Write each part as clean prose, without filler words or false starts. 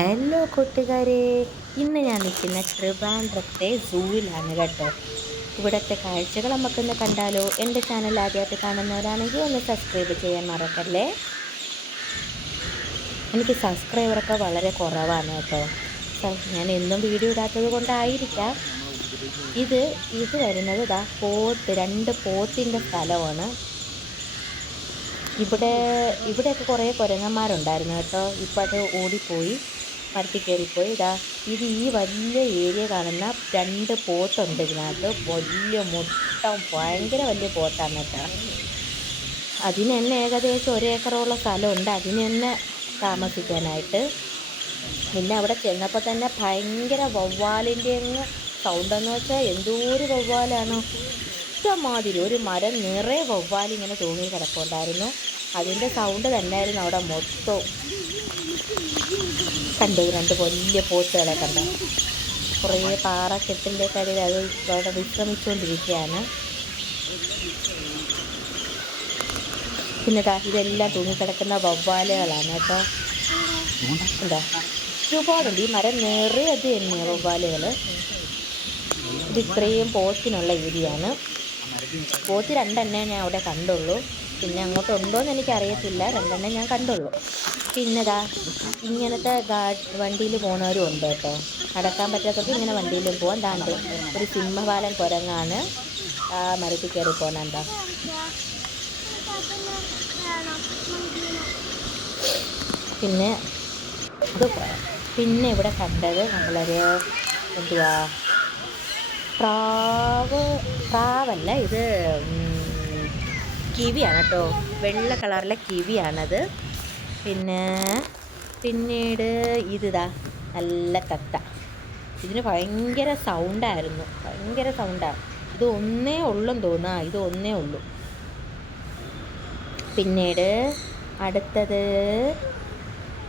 Hello കൂട്ടുകാരെ, ഇന്ന് ഞാൻ നിൽക്കുന്ന ട്രിവാൻഡ്രത്തെ സൂവിലാണ് കേട്ടോ. ഇവിടുത്തെ കാഴ്ചകൾ നമുക്കൊന്ന് കണ്ടാലോ. എൻ്റെ ചാനൽ ആദ്യമായിട്ട് കാണുന്നവരാണെങ്കിൽ ഒന്ന് സബ്സ്ക്രൈബ് ചെയ്യാൻ മറക്കല്ലേ. എനിക്ക് സബ്സ്ക്രൈബറൊക്കെ വളരെ കുറവാണ് കേട്ടോ. ഞാൻ എന്നും വീഡിയോ ഇടാത്തത് കൊണ്ടായിരിക്കാം. ഇത് വരുന്നത് രണ്ട് പോത്തിൻ്റെ സ്ഥലമാണ്. ഇവിടെയൊക്കെ കുറേ കുരങ്ങന്മാരുണ്ടായിരുന്നു കേട്ടോ. ഇപ്പം അത് ഓടിപ്പോയി, മരത്തിൽ കയറിപ്പോയി. ഇത് ഈ വലിയ ഏരിയ കാണുന്ന രണ്ട് പോത്തുണ്ട് ഇതിനകത്ത്. വലിയ ഭയങ്കര വലിയ പോത്താണ് കേട്ടോ. അതിന് തന്നെ ഏകദേശം 1 ഏക്കറോളം സ്ഥലമുണ്ട് അതിന് തന്നെ താമസിക്കാനായിട്ട്. പിന്നെ അവിടെ ചെന്നപ്പോൾ തന്നെ ഭയങ്കര വവ്വാലിൻ്റെ സൗണ്ടെന്ന് വെച്ചാൽ എന്തോരം വവ്വാലാണോ, ഇഷ്ടമാതിരി ഒരു മരം നിറയെ വവ്വാലിങ്ങനെ തൂങ്ങി കിടപ്പുണ്ടായിരുന്നു. അതിൻ്റെ സൗണ്ട് തന്നെയായിരുന്നു അവിടെ മൊത്തം. കണ്ടു 2 വലിയ പോത്തുകളെ കണ്ട. കുറേ പാറക്കെട്ടിൻ്റെ കടയിൽ അത് അവിടെ വിശ്രമിച്ചുകൊണ്ടിരിക്കുകയാണ്. പിന്നെ ഇതെല്ലാം തൂങ്ങിക്കിടക്കുന്ന വവ്വാലുകളാണ് കേട്ടോ. എന്താ ഒരുപാടുണ്ട്, ഈ മരം നിറയെ അത് തന്നെയാണ് വവ്വാലുകൾ. ഇത് ഇത്രയും പോത്തിനുള്ള ഏരിയയാണ്. പോത്ത് 2 ഞാൻ അവിടെ കണ്ടുള്ളൂ. പിന്നെ അങ്ങോട്ട് ഉണ്ടോയെന്ന് എനിക്കറിയത്തില്ല, 2 ഞാൻ കണ്ടുള്ളൂ. പിന്നെ ഇങ്ങനത്തെ വണ്ടിയിൽ പോകുന്നവരും ഉണ്ട് കേട്ടോ. നടക്കാൻ പറ്റാത്തവർക്ക് ഇങ്ങനെ വണ്ടിയിലും പോകാൻ. ദാണ്ട് ഒരു സിംഹവാലൻ കുരങ്ങാണ് ആ മരത്തിൽ കയറി പോകുന്നുണ്ടോ. പിന്നെ ഇവിടെ കണ്ടത് നമ്മളൊരു പ്രാവല്ല, ഇത് കിവിയാണ് കേട്ടോ. വെള്ള കളറിലെ കിവിയാണത്. പിന്നീട് നല്ല തത്ത. ഇതിന് ഭയങ്കര സൗണ്ടായിരുന്നു, ഭയങ്കര സൗണ്ടാണ്. ഇത് ഒന്നേ ഉള്ളെന്ന് തോന്നുക, ഇത് ഒന്നേ ഉള്ളൂ. പിന്നീട് അടുത്തത്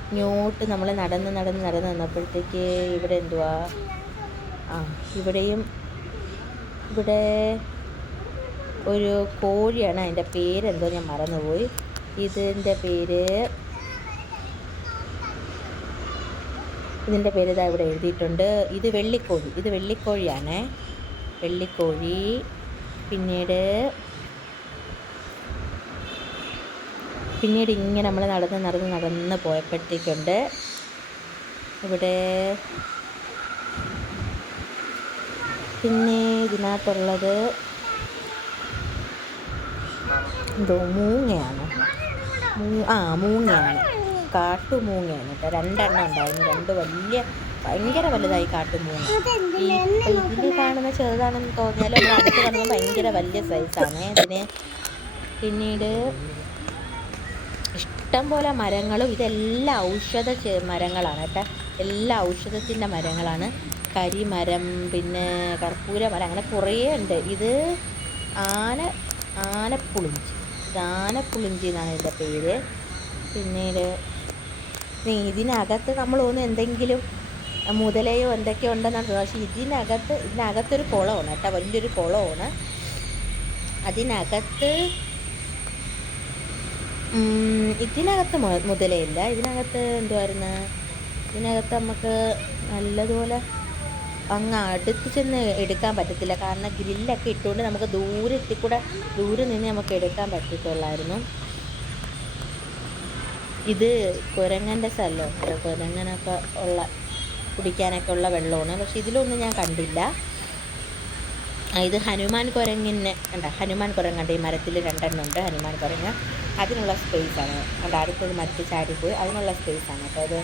ഇങ്ങോട്ട് നമ്മൾ നടന്ന് വന്നപ്പോഴത്തേക്ക് ഇവിടെ ഇവിടെ ഒരു കോഴിയാണ്. അതിൻ്റെ പേരെന്തോ ഞാൻ മറന്നുപോയി. ഇതിൻ്റെ പേര് ഇവിടെ എഴുതിയിട്ടുണ്ട്. ഇത് വെള്ളിക്കോഴിയാണ്, വെള്ളിക്കോഴി. പിന്നീട് ഇങ്ങനെ നമ്മൾ നടന്ന് പോയപ്പോഴത്തേക്കുണ്ട് ഇവിടെ. പിന്നെ ഇതിനകത്തുള്ളത് എന്തോ മൂങ്ങയാണ്, മൂങ്ങയാണ്, കാട്ടുമൂങ്ങയാണ് കേട്ടോ. 2 ഉണ്ടായിരുന്നു, 2 ഭയങ്കര വലുതായി കാട്ടുമൂങ്ങ. ഇതിൽ കാണുന്ന ചെറുതാണെന്ന് തോന്നിയാലും നമ്മൾ അടുത്ത് കാണുമ്പോൾ ഭയങ്കര വലിയ സൈസാണ് ഇതിന്. പിന്നീട് ഇഷ്ടം പോലെ മരങ്ങളും, ഇതെല്ലാം ഔഷധ മരങ്ങളാണ് കേട്ടോ. എല്ലാം ഔഷധത്തിൻ്റെ മരങ്ങളാണ്. കരിമരം, പിന്നെ കർപ്പൂര മരം, അങ്ങനെ കുറേ ഉണ്ട്. ഇത് ആനപ്പുളിഞ്ചി എന്നാണ് ഇതിൻ്റെ പേര്. പിന്നീട് ഇതിനകത്ത് നമ്മൾ എന്തെങ്കിലും മുതലയോ എന്തൊക്കെയോ ഉണ്ടെന്നാണ്. പക്ഷേ ഇതിനകത്തൊരു കുളമാണ് കേട്ടോ, വലിയൊരു കുളമാണ്. ഇതിനകത്ത് മുതലയില്ല. ഇതിനകത്ത് ഇതിനകത്ത് നമുക്ക് നല്ലതുപോലെ അങ്ങ് അടുത്ത് ചെന്ന് എടുക്കാൻ പറ്റത്തില്ല, കാരണം ഗ്രില്ലൊക്കെ ഇട്ടുകൊണ്ട് നമുക്ക് ദൂരെ നിന്ന് നമുക്ക് എടുക്കാൻ പറ്റത്തുള്ളായിരുന്നു. ഇത് കുരങ്ങൻ്റെ സ്ഥലമാണ്, കുരങ്ങനൊക്കെ കുടിക്കാനൊക്കെ ഉള്ള വെള്ളമാണ്. പക്ഷെ ഇതിലൊന്നും ഞാൻ കണ്ടില്ല. ഇത് ഹനുമാൻ കുരങ്ങിനെ ഹനുമാൻ കുരങ്ങുണ്ട്. ഈ മരത്തിൽ 2 ഉണ്ട് ഹനുമാൻ കുരങ്ങ്. അതിനുള്ള സ്പേസാണ്. അടുത്തത് മരത്തിൽ ചാടിപ്പോയി, അതിനുള്ള സ്പേസാണ് കേട്ടോ.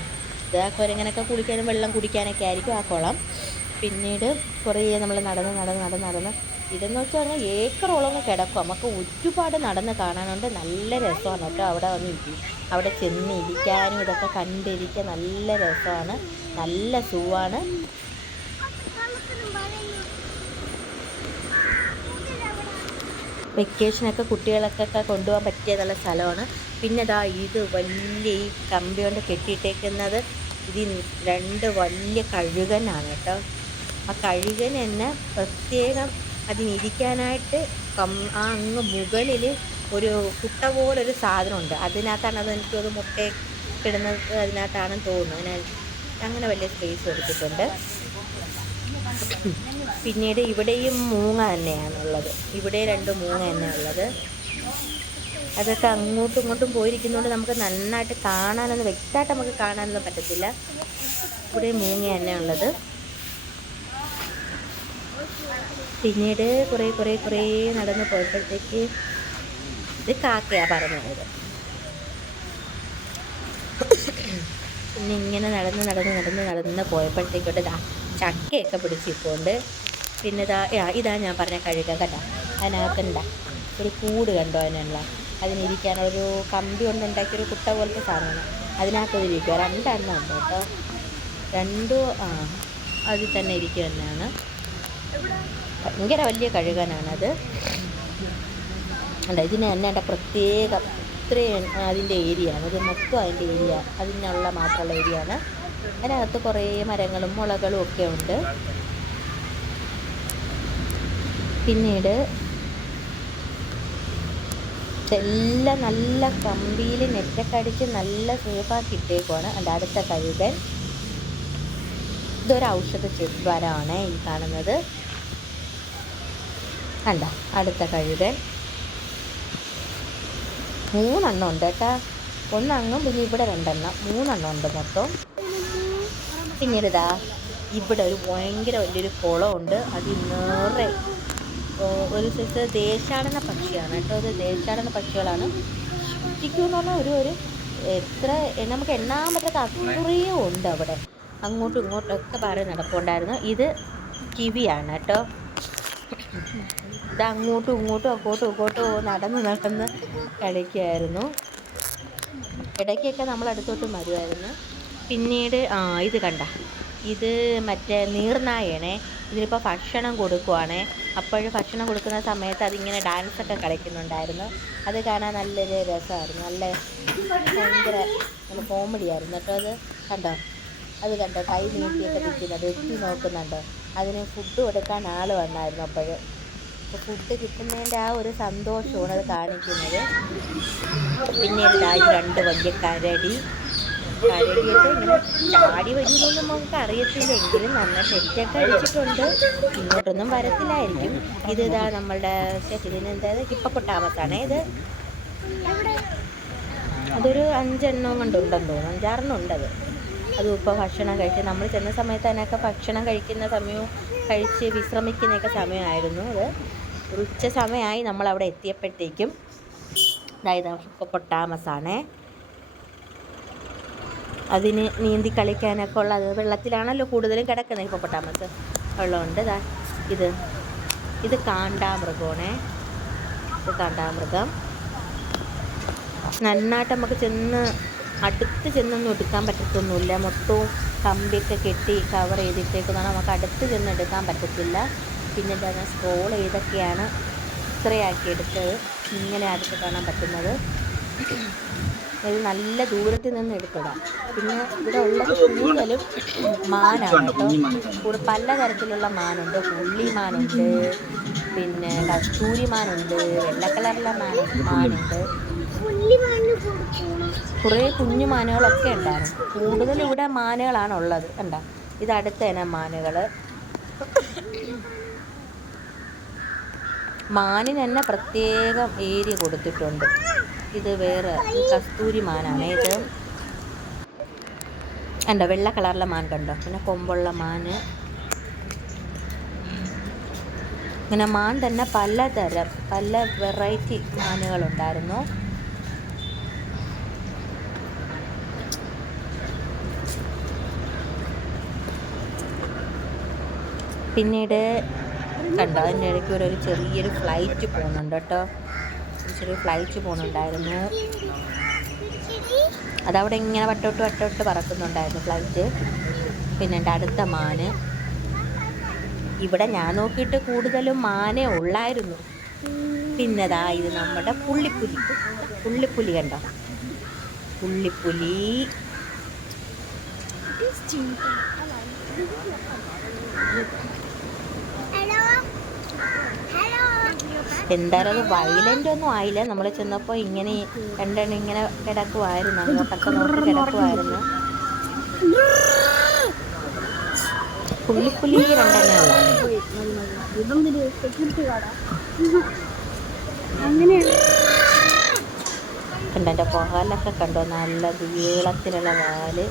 ഇത് ആ കുരങ്ങനൊക്കെ കുളിക്കാനും വെള്ളം കുടിക്കാനൊക്കെ ആയിരിക്കും ആ കുളം. പിന്നീട് കുറേ നമ്മൾ നടന്ന് ഇതെന്ന് വെച്ചാൽ പറഞ്ഞാൽ ഏക്കറോളം കിടക്കും. നമുക്ക് ഒരുപാട് നടന്ന് കാണാനുണ്ട്. നല്ല രസമാണ് കേട്ടോ. അവിടെ ചെന്ന് ഇരിക്കാനും ഇതൊക്കെ കണ്ടിരിക്കാൻ നല്ല രസമാണ്. നല്ല സൂവാണ്. വെക്കേഷനൊക്കെ കുട്ടികളൊക്കെ കൊണ്ടുപോകാൻ പറ്റിയ നല്ല സ്ഥലമാണ്. പിന്നെ ഇത് വലിയ ഈ കമ്പി കൊണ്ട് കെട്ടിയിട്ടേക്കുന്നത്, ഇത് 2 വലിയ കഴുകനാണ് കേട്ടോ. ആ കഴുകൻ തന്നെ പ്രത്യേകം അതിനിരിക്കാനായിട്ട് അങ്ങ് മുകളിൽ ഒരു കുട്ട പോലൊരു സാധനമുണ്ട്. അതിനകത്താണ് എനിക്കത് മുട്ട ഇടുന്നത്, അതിനകത്താണെന്ന് തോന്നുന്നു. അങ്ങനെ അങ്ങനെ വലിയ സ്പേസ് കൊടുത്തിട്ടുണ്ട്. പിന്നീട് ഇവിടെയും മൂങ്ങ തന്നെയാണുള്ളത്. ഇവിടെ 2 മൂങ്ങ തന്നെയുള്ളത്. അതൊക്കെ അങ്ങോട്ടും ഇങ്ങോട്ടും പോയിരിക്കുന്നതുകൊണ്ട് നമുക്ക് നന്നായിട്ട് കാണാനൊന്നും വ്യക്തമായിട്ട് നമുക്ക് കാണാനൊന്നും പറ്റത്തില്ല. ഇവിടെ മൂങ്ങ തന്നെ ഉള്ളത്. പിന്നീട് കുറേ നടന്ന് പോയപ്പോഴത്തേക്ക് ഇത് കാക്കയാണ് പറഞ്ഞത്. പിന്നെ ഇങ്ങനെ നടന്ന് പോയപ്പോഴത്തേക്കോട്ട് ചക്കയൊക്കെ പിടിച്ചിപ്പോണ്ട്. പിന്നെ ഇതാ ഞാൻ പറഞ്ഞ കഴുകൻ കേട്ടോ. അതിനകത്തുണ്ടാ ഒരു കൂട് കണ്ടോ അതിനുള്ള, അതിനിരിക്കാനൊരു കമ്പി കൊണ്ട് ഉണ്ടാക്കിയൊരു കുട്ട പോലത്തെ സാധനമാണ്. അതിനകത്തൊരിരിക്കുക 2 എണ്ണം ഉണ്ട് കേട്ടോ. 2 അതിൽ തന്നെ ഇരിക്കുക തന്നെയാണ്. ഭയങ്കര വലിയ കഴുകാനാണത്. അല്ല, ഇതിന് തന്നെ എൻ്റെ പ്രത്യേകം ഇത്രയും അതിൻ്റെ ഏരിയയാണ്. ഇത് മൊത്തം അതിൻ്റെ ഏരിയ, അതിനുള്ള മാത്രമുള്ള ഏരിയയാണ്. അതിനകത്ത് കുറേ മരങ്ങളും മുളകളും ഒക്കെ ഉണ്ട്. പിന്നീട് ഇതെല്ലാം നല്ല കമ്പിയിൽ നെറ്റൊക്കെ അടിച്ച് നല്ല സേഫാക്കി ഇട്ടേക്കുവാണ്. അതിൻ്റെ അടുത്ത കഴുകൻ ഇതൊരു ഔഷധ ചെടിമരമാണ് ഈ കാണുന്നത്. കണ്ട അടുത്ത കഴുകൻ 3 എണ്ണം ഉണ്ട് കേട്ടോ. 1 അങ്ങും പിന്നെ ഇവിടെ 2 എണ്ണം, 3 എണ്ണം ഉണ്ട് മൊത്തം. പിന്നീട് ഇവിടെ ഒരു ഭയങ്കര വലിയൊരു കുളമുണ്ട്. അതിൽ നിറയെ ഒരു സൈസ് ദേശാടന പക്ഷിയാണ് കേട്ടോ. അത് ദേശാടന പക്ഷികളാണ്. ശരിക്കുമെന്ന് പറഞ്ഞാൽ ഒരു എത്ര നമുക്ക് എണ്ണാൻ പറ്റാത്ത അത്രയും ഉണ്ട് അവിടെ. അങ്ങോട്ടും ഇങ്ങോട്ടൊക്കെ പാറി നടപ്പുണ്ടായിരുന്നു. ഇത് കിവിയാണ് കേട്ടോ. ഇത് അങ്ങോട്ടും ഇങ്ങോട്ടും നടന്ന് കളിക്കുമായിരുന്നു. ഇടയ്ക്കൊക്കെ നമ്മൾ അടുത്തോട്ട് വരുമായിരുന്നു. പിന്നീട് ഇത് കണ്ട, ഇത് മറ്റേ നീർനായയാണേ. ഇതിനിപ്പോൾ ഭക്ഷണം കൊടുക്കുവാണേ. അപ്പോഴും ഭക്ഷണം കൊടുക്കുന്ന സമയത്ത് അതിങ്ങനെ ഡാൻസൊക്കെ കളിക്കുന്നുണ്ടായിരുന്നു. അത് കാണാൻ നല്ലൊരു രസമായിരുന്നു. നല്ല ഭയങ്കര കോമഡി ആയിരുന്നു കേട്ടോ. അത് കണ്ടോ കൈ നീട്ടിയൊക്കെ നിൽക്കുന്നത്, എത്തി നോക്കുന്നുണ്ടോ. അതിന് ഫുഡ് കൊടുക്കാൻ ആൾ വന്നായിരുന്നു. അപ്പോൾ ഫുഡ് കിട്ടുന്നതിൻ്റെ ആ ഒരു സന്തോഷമാണ് അത് കാണിക്കുന്നത്. പിന്നീട് 2 വലിയ കരടിയൊക്കെ ഇങ്ങനെ ചാടി വരുന്നൊന്നും നമുക്ക് അറിയത്തില്ലെങ്കിലും നല്ല സെറ്റൊക്കെ അടിച്ചിട്ടുണ്ട്. ഇങ്ങോട്ടൊന്നും വരത്തില്ലായിരിക്കും. ഇത് നമ്മളുടെ ഇതിനെന്തായത് ഹിപ്പപ്പൊട്ടാമസാണ്. ഇത് അതൊരു 5 എണ്ണം കൊണ്ടുണ്ടെന്ന് തോന്നുന്നു, 5-6 എണ്ണം ഉണ്ടത്. അതും ഇപ്പോൾ ഭക്ഷണം കഴിച്ച് നമ്മൾ ചെന്ന സമയത്ത് അതിനൊക്കെ ഭക്ഷണം കഴിക്കുന്ന സമയവും കഴിച്ച് വിശ്രമിക്കുന്നതൊക്കെ സമയമായിരുന്നു. അത് ഒരു ഉച്ച സമയമായി നമ്മളവിടെ എത്തിയപ്പോഴത്തേക്കും. അതായത് ഹിപ്പപ്പൊട്ടാമസാണേ. അതിന് നീന്തി കളിക്കാനൊക്കെ ഉള്ളത് വെള്ളത്തിലാണല്ലോ കൂടുതലും കിടക്കുന്നത് ഹിപ്പപ്പൊട്ടാമസ്. വെള്ളമുണ്ട്. ഇത് കാണ്ടാമൃഗമാണേ. ഇത് കാണ്ടാമൃഗം നന്നായിട്ട് നമുക്ക് അടുത്ത് ചെന്നൊന്നും എടുക്കാൻ പറ്റത്തൊന്നുമില്ല. മൊത്തവും കമ്പിയൊക്കെ കെട്ടി കവർ ചെയ്തിട്ടേക്കുന്നതാണ്. നമുക്ക് അടുത്ത് ചെന്ന് എടുക്കാൻ പറ്റത്തില്ല. പിന്നെ എന്താണ് സ്ക്രോൾ ചെയ്തൊക്കെയാണ് ഇത്രയാക്കി എടുത്തത്. ഇങ്ങനെ അടുത്ത് കാണാൻ പറ്റുന്നത്. ഇത് നല്ല ദൂരത്തിൽ നിന്ന് എടുത്തതാണ്. പിന്നെ ഇവിടെ ഉള്ളത് കൂടുതലും മാനാണ് കേട്ടോ. പലതരത്തിലുള്ള മാനുണ്ട്. പുള്ളിമാനുണ്ട്, പിന്നെ കസ്തൂരിമാനുണ്ട്, വെള്ള കളറിലെ മാനുണ്ട്, കുറേ കുഞ്ഞു മാനുകളൊക്കെ ഉണ്ടായിരുന്നു. കൂടുതലും ഇവിടെ മാനുകളാണ് ഉള്ളത്. കണ്ടോ, ഇത് അടുത്ത ഇനം മാനുകൾ. മാനിന് തന്നെ പ്രത്യേകം ഏരിയ കൊടുത്തിട്ടുണ്ട്. ഇത് വേറെ കസ്തൂരി മാനാണ്. ഇത് കണ്ടോ വെള്ള കളറിലെ മാൻ കണ്ടോ. പിന്നെ കൊമ്പുള്ള മാന്. ഇങ്ങനെ മാൻ തന്നെ പല വെറൈറ്റി മാനുകളുണ്ടായിരുന്നു. പിന്നീട് കണ്ടോ അതിൻ്റെ ഇടയ്ക്ക് ഒരു ചെറിയൊരു ഫ്ലൈറ്റ് പോകുന്നുണ്ട് കേട്ടോ. ചെറിയ ഫ്ലൈറ്റ് പോകുന്നുണ്ടായിരുന്നു. അതവിടെ ഇങ്ങനെ വട്ടോട്ട് പറക്കുന്നുണ്ടായിരുന്നു ഫ്ലൈറ്റ്. പിന്നെ എൻ്റെ അടുത്ത മാന്. ഇവിടെ ഞാൻ നോക്കിയിട്ട് കൂടുതലും മാനേ ഉള്ളായിരുന്നു. പിന്നെ ഇത് നമ്മുടെ പുള്ളിപ്പുലി കണ്ടോ. പുള്ളിപ്പുലി എന്തായാലും അത് വയലൻ്റ് ഒന്നും ആയില്ല. നമ്മൾ ചെന്നപ്പോൾ ഇങ്ങനെ 2 എണ്ണം ഇങ്ങനെ കിടക്കുമായിരുന്നു. അങ്ങോട്ടൊക്കെ നോക്കി കിടക്കുമായിരുന്നു. പുള്ളി പുള്ളി രണ്ടെണ്ണേ ഉള്ളൂ. കണ്ടോ എൻ്റെ പാലൊക്കെ കണ്ടോ, നല്ല നീളത്തിലുള്ള പാല്.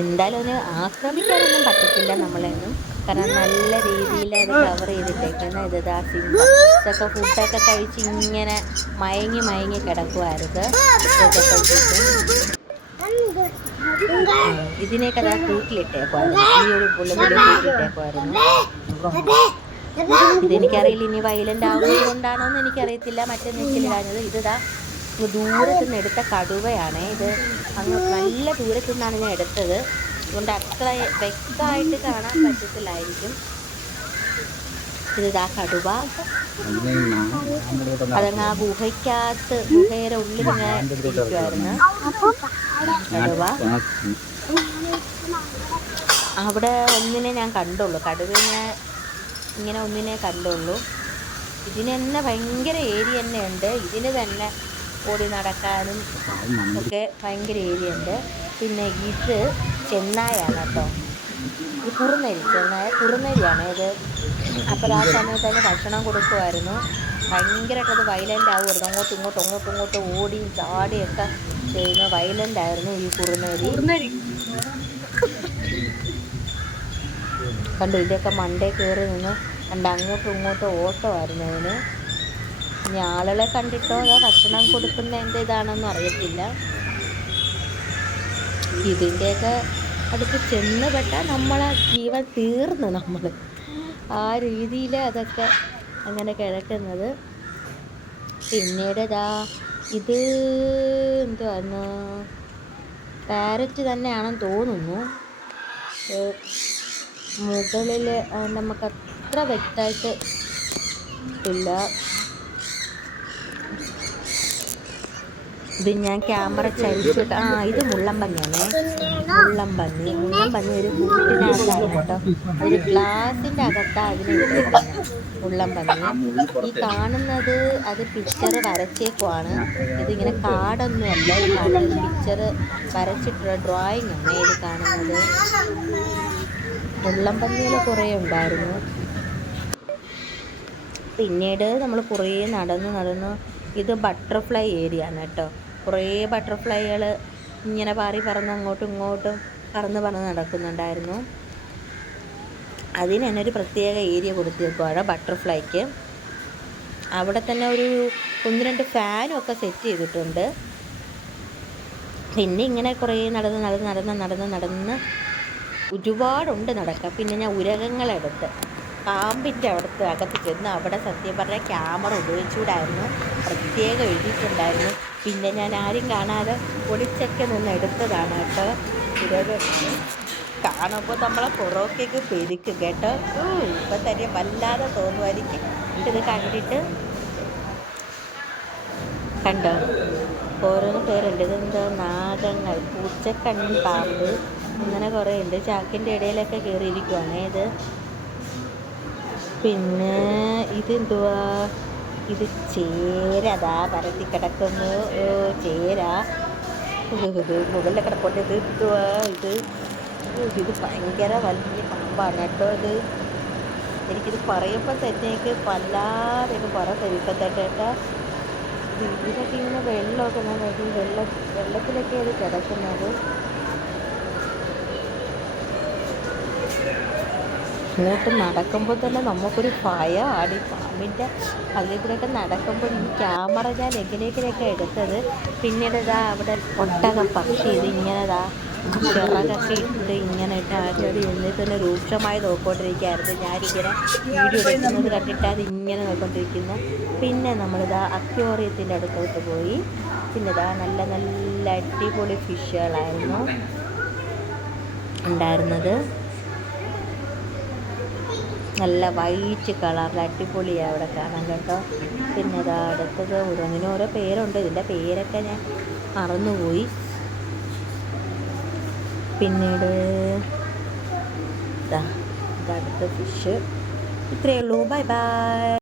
എന്തായാലും അതിന് ആക്രമിക്കാനൊന്നും പറ്റത്തില്ല നമ്മളെയൊന്നും, കാരണം നല്ല രീതിയിൽ അത് കവർ ചെയ്തിട്ടേക്കുന്ന. ഇതാ സിംഹം ഇതൊക്കെ ഫുഡൊക്കെ കഴിച്ച് ഇങ്ങനെ മയങ്ങി മയങ്ങി കിടക്കുമായിരുന്നു. ഇതിനെയൊക്കെ അതാ കൂട്ടിലിട്ടേക്കുമായിരുന്നു, ഈ ഒരു പുള്ളിപ്പുള്ളി കൂട്ടിലിട്ടേക്കുമായിരുന്നു. ഇതെനിക്കറിയില്ല ഇനി വയലൻ്റ് ആവുന്നത് കൊണ്ടാണോ എന്ന് എനിക്കറിയത്തില്ല മറ്റേ നെക്കിലിടാഞ്ഞത്. ഇതാ ദൂരത്തു നിന്ന് എടുത്ത കടുവയാണ് ഇത്. അങ്ങ് നല്ല ദൂരത്തു നിന്നാണ് ഞാൻ എടുത്തത്, അതുകൊണ്ട് അത്ര വ്യക്തമായിട്ട് കാണാൻ പറ്റത്തില്ലായിരിക്കും. ഇതാ കടുവ, അതങ്ങ് ആ ഗുഹയുടെ ഉള്ളിൽ ഇങ്ങനെ ഇരിക്കുമായിരുന്നു കടുവ. അവിടെ ഒന്നിനെ ഞാൻ കണ്ടുള്ളൂ, കടുവനെ ഇങ്ങനെ ഒന്നിനെ കണ്ടുള്ളൂ. ഇതിന് തന്നെ ഭയങ്കര ഏരിയ തന്നെ ഉണ്ട്, ഇതിന് തന്നെ ഓടി നടക്കാനും ഒക്കെ ഭയങ്കര ഏരിയ ഉണ്ട്. പിന്നെ ഇത് ചെന്നായാണ് കേട്ടോ, ഇത് കുറുനരിയാണ് ഇത്. അപ്പോൾ ആ സമയത്ത് അതിന് ഭക്ഷണം കൊടുക്കുമായിരുന്നു. ഭയങ്കരമായിട്ടത് വയലൻ്റ് ആവുമായിരുന്നു, അങ്ങോട്ടും ഇങ്ങോട്ടും ഓടിയും ചാടിയൊക്കെ ചെയ്യുന്ന വയലൻ്റ് ആയിരുന്നു ഈ കുറുനരി. കണ്ടു, ഇതൊക്കെ മണ്ടേ കയറി നിന്ന് കണ്ട് അങ്ങോട്ടും ഇങ്ങോട്ടും ഓട്ടമായിരുന്നു അതിന്. ഇനി ആളുകളെ കണ്ടിട്ടോ അതോ ഭക്ഷണം കൊടുക്കുന്നതിൻ്റെ ഇതാണെന്നും അറിയത്തില്ല. ഇതിൻ്റെയൊക്കെ അടുത്ത് ചെന്ന് പെട്ടാൽ നമ്മളെ ജീവൻ തീർന്നു, നമ്മൾ ആ രീതിയിൽ അതൊക്കെ അങ്ങനെ കിടക്കുന്നത്. പിന്നീട് ഇത് എന്തുവാന്ന്, പാരറ്റ് തന്നെയാണെന്ന് തോന്നുന്നു. മുകളിൽ നമുക്ക് അത്ര വ്യക്തമായിട്ട് ഇല്ല. ഇത് ഞാൻ ക്യാമറ ചരിച്ചിട്ട് ഇത് മുള്ളൻപന്നിയാണേ. മുള്ളൻപന്നി ഒരു കൂട്ടിനകത്താണ് കേട്ടോ, ഒരു ഗ്ലാസിൻ്റെ അകത്താണ് അതിനിട്ടേക്കുന്നത് മുള്ളൻപന്നി. ഈ കാണുന്നത് അത് പിക്ചർ വരച്ചേക്കുവാണ്, ഇതിങ്ങനെ കാടൊന്നുമല്ല, ഈ കാണുന്നത് പിക്ചർ വരച്ചിട്ടുള്ള ഡ്രോയിങ് ആണ് ഇത് കാണുന്നത്. മുള്ളൻപന്നികൾ കുറേ ഉണ്ടായിരുന്നു. പിന്നീട് നമ്മൾ കുറേ നടന്നു. ഇത് ബട്ടർഫ്ലൈ ഏരിയ ആണ് കേട്ടോ, കുറേ ബട്ടർഫ്ലൈകൾ ഇങ്ങനെ പറന്ന് അങ്ങോട്ടും ഇങ്ങോട്ടും പറന്ന് നടക്കുന്നുണ്ടായിരുന്നു. അതിന് തന്നെ ഒരു പ്രത്യേക ഏരിയ കൊടുത്തേക്കുവാണ് ബട്ടർഫ്ലൈക്ക്. അവിടെ തന്നെ ഒരു 1-2 ഫാനും ഒക്കെ സെറ്റ് ചെയ്തിട്ടുണ്ട്. പിന്നെ ഇങ്ങനെ കുറേ നടന്ന് ഒരുപാടുണ്ട് നടക്കാം. പിന്നെ ഞാൻ ഉരകങ്ങളെടുത്ത് പാമ്പിൻ്റെ അകത്ത് ചെന്ന് അവിടെ സത്യം പറഞ്ഞാൽ ക്യാമറ ഉപയോഗിച്ചുകൂടായിരുന്നു, പ്രത്യേകം എഴുതിയിട്ടുണ്ടായിരുന്നു. പിന്നെ ഞാൻ ആരും കാണാതെ പൊടിച്ചൊക്കെ നിന്ന് എടുത്തതാണ് കേട്ടോ. ഇതൊക്കെ കാണുമ്പോൾ നമ്മളെ പുറത്തേക്ക് പെരുക്കും കേട്ടോ. ഇപ്പം തന്നെ വല്ലാതെ തോന്നുമായിരിക്കും ഇത് കണ്ടിട്ട്. കണ്ടോ, ഓരോന്ന് പേരുണ്ട്. ഇതെന്താ, നാഗങ്ങൾ, പൂച്ചക്കണ്ണൻ പാമ്പ്, അങ്ങനെ കുറേ ഉണ്ട്. ചാക്കിൻ്റെ ഇടയിലൊക്കെ കയറിയിരിക്കുവാണേ ഇത്. പിന്നെ ഇതെന്തുവാ, ഇത് ചേര, അതാ പരത്തി കിടക്കുന്നു ചേര, മുകളിലെ കിടപ്പുണ്ട്. ഇത് എന്തുവാ, ഇത് ഭയങ്കര വലിയ പാമ്പാണ് കേട്ടോ. എനിക്കിത് പറയുമ്പോൾ തന്നെ എനിക്ക് വല്ലാതെ തരും കേട്ടോ. ഇതിനൊക്കെ ഇങ്ങനെ വെള്ളമൊക്കെ വെള്ളത്തിലൊക്കെ അത് കിടക്കുന്നത്. ഇങ്ങോട്ട് നടക്കുമ്പോൾ തന്നെ നമുക്കൊരു ഭയമാണ് ഈ പാമ്പിൻ്റെ അതിൽ കൂടെയൊക്കെ നടക്കുമ്പോൾ. ഈ ക്യാമറ ഞാൻ എങ്ങനെയൊക്കെ എടുത്തത്. പിന്നീട് അവിടെ ഒട്ടകപ്പക്ഷി ഇതിങ്ങനെ ചിറകൊക്കെ ഇട്ട് ഇങ്ങനെ ഇട്ട് ആദ്യം എന്നിട്ട് തന്നെ രൂക്ഷമായി നോക്കിക്കൊണ്ടിരിക്കുകയായിരുന്നു. ഞാനിങ്ങനെ വീഡിയോ എടുക്കുന്നത് കണ്ടിട്ട് അത് ഇങ്ങനെ നോക്കിക്കൊണ്ടിരിക്കുന്നു. പിന്നെ അക്വേറിയത്തിൻ്റെ അടുത്തോട്ട് പോയി. പിന്നെ നല്ല അടിപൊളി ഫിഷുകളായിരുന്നു ഉണ്ടായിരുന്നത്. നല്ല വൈറ്റ് കളറിൽ അടിപൊളിയാണ് അവിടെ കാണാൻ കേട്ടോ. പിന്നെ അടുത്തത് ഓരോന്നിനും പേരുണ്ട്, ഇതിൻ്റെ പേരൊക്കെ ഞാൻ മറന്നുപോയി. പിന്നീട് ഇതടുത്ത ഫിഷ്. ഇത്രയേ ഉള്ളൂ. Bye bye.